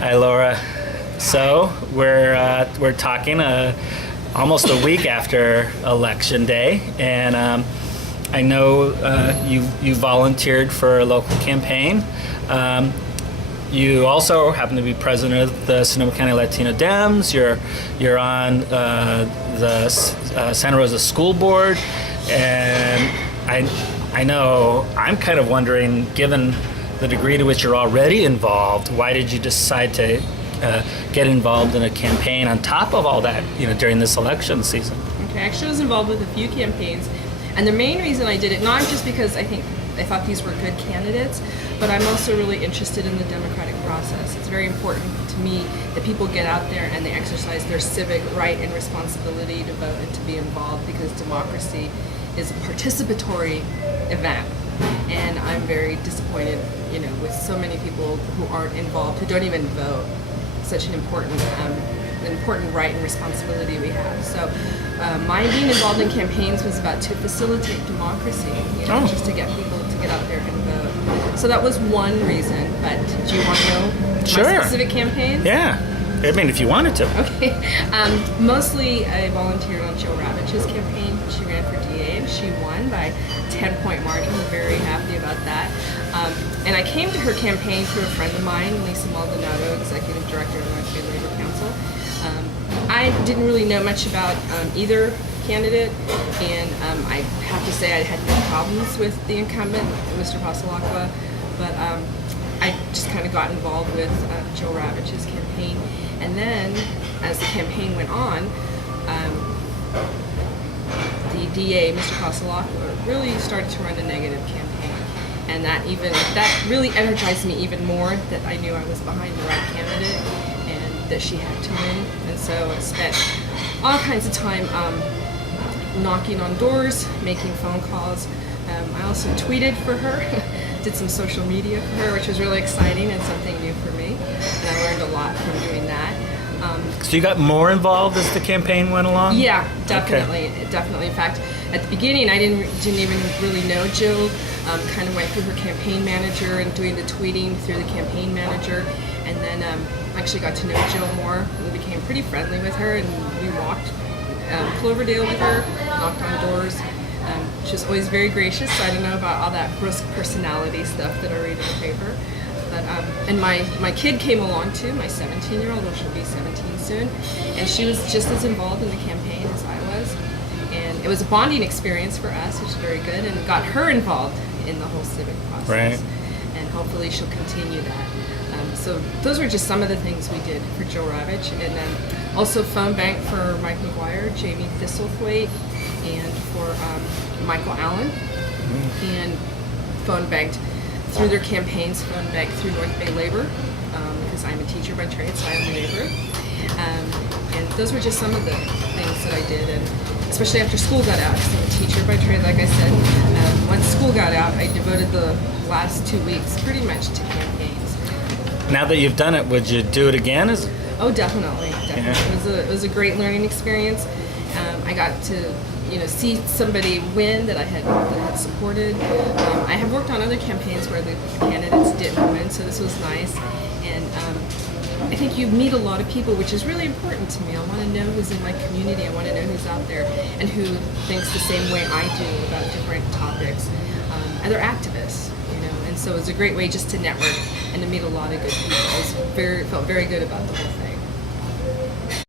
Hi, Laura. So we're talking almost a week after Election Day, and I know you volunteered for a local campaign. You also happen to be president of the Sonoma County Latino Dems. You're on the Santa Rosa School Board, and I know I'm kind of wondering, given the degree to which you're already involved, why did you decide to get involved in a campaign on top of all that, during this election season? Okay, actually I was involved with a few campaigns, and the main reason I did it, not just because I thought these were good candidates, but I'm also really interested in the democratic process. It's very important to me that people get out there and they exercise their civic right and responsibility to vote and to be involved, because democracy is a participatory event. And I'm very disappointed, with so many people who aren't involved, who don't even vote. Such an important right and responsibility we have. So my being involved in campaigns was about to facilitate democracy, just to get people to get out there and vote. So that was one reason, but do you want to know my specific campaigns? Yeah. I mean, if you wanted to. Okay. Mostly I volunteered on Jill Ravitch's campaign. She ran for DA and she won by 10-point margin. I'm very happy about that. And I came to her campaign through a friend of mine, Lisa Maldonado, Executive Director of the North Bay Labor Council. I didn't really know much about either candidate, and I have to say I had no problems with the incumbent, Mr. Pasalacqua, but I just kind of got involved with Jill Ravitch's campaign. And then, as the campaign went on, the DA, Mr. Pasalacqua, really started to run a negative campaign. And that really energized me even more, that I knew I was behind the right candidate and that she had to win. And so I spent all kinds of time knocking on doors, making phone calls. I also tweeted for her, did some social media for her, which was really exciting and something new for me. And I learned a lot from doing that. So you got more involved as the campaign went along? Yeah, definitely, definitely. In fact, at the beginning, I didn't even really know Jill. Kind of went through her campaign manager and doing the tweeting through the campaign manager, and then actually got to know Jill more. We became pretty friendly with her, and we walked Cloverdale with her, knocked on doors. She was always very gracious. So I don't know about all that brusque personality stuff that I read in the paper. But, and my kid came along too, my 17-year-old, or she'll be 17 soon, and she was just as involved in the campaign as I was. And it was a bonding experience for us, which was very good, and got her involved in the whole civic process. Right. And hopefully she'll continue that. So those were just some of the things we did for Jill Ravitch, and then also phone bank for Mike McGuire, Jamie Thistlethwaite, and for Michael Allen, and phone banked through their campaigns, phone banked through North Bay Labor, because I'm a teacher by trade, so I'm a laborer. And those were just some of the things that I did, and especially after school got out, because I'm a teacher by trade, like I said. Once school got out, I devoted the last 2 weeks pretty much to campaigns. Now that you've done it, would you do it again? Oh, definitely. Yeah. It was a great learning experience. I got to see somebody win that I had supported. I have worked on other campaigns where the candidates didn't win, so this was nice. And I think you meet a lot of people, which is really important to me. I want to know who's in my community. I want to know who's out there and who thinks the same way I do about different topics. And they're activists, and so it's a great way just to network and to meet a lot of good people. I felt very good about the whole thing.